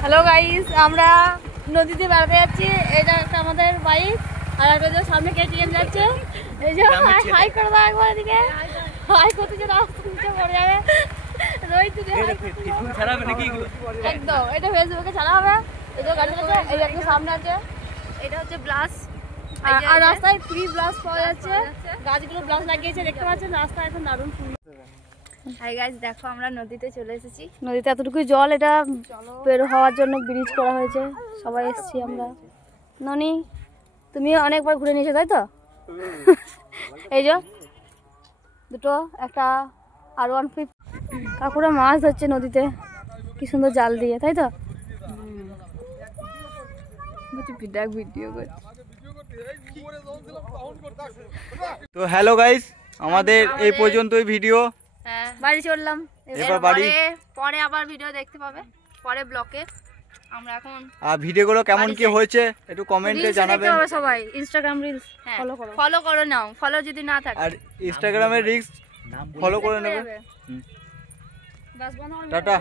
Hello guys, আমরা নদীতে বেড়াতে যাচ্ছি। এটা একটা আমাদের বাইক, আর একটা যে সামনে কেটিএম যাচ্ছে। এই যে হাই করে দাও একবার, এদিকে হাই করতে যে রাস্তা নিচে পড়ে যাবে। রোহিত তুই ফেসবুক ছাড়াবে নাকি এগুলো? একদম, এটা ফেসবুকে ছাড়া হবে। এই যে গাড়ি আছে, এই একটা সামনে আছে, এটা হচ্ছে ব্লাস। আর রাস্তায় ফ্রি ব্লাস পাওয়া যাচ্ছে, গাছগুলো ব্লাস লাগিয়েছে, দেখতে পাচ্ছেন। রাস্তা এখন দারুণ সুন্দর। হাই গাইস, দেখো আমরা নদীতে চলে এসেছি। নদীতে এতটুকুই জল, এটা বের হওয়ার জন্য ব্রিজ করা হয়েছে। সবাই এসেছি আমরা। ননি, তুমি অনেকবার ঘুরে নিয়েছো তাই তো? এই যে দুটো, একটা আর 150 কাকুরা মাছ ধরছে নদীতে, কি সুন্দর জাল দিয়ে, তাই তো? ভিডিও করছি। তো হ্যালো গাইস, আমাদের এই পর্যন্তই ভিডিও। হ্যাঁ, বাড়ি চললাম। এবার বাড়ি পরে আবার ভিডিও দেখতে পাবে পরে ব্লকে। আমরা এখন আর ভিডিওগুলো কেমন কি হয়েছে একটু কমেন্টে জানাবেন। সবাই ইনস্টাগ্রাম রিলস ফলো করে নাও, ফলো যদি না থাকে। আর ইনস্টাগ্রামের রিলস ফলো করে নেবে। টাটা।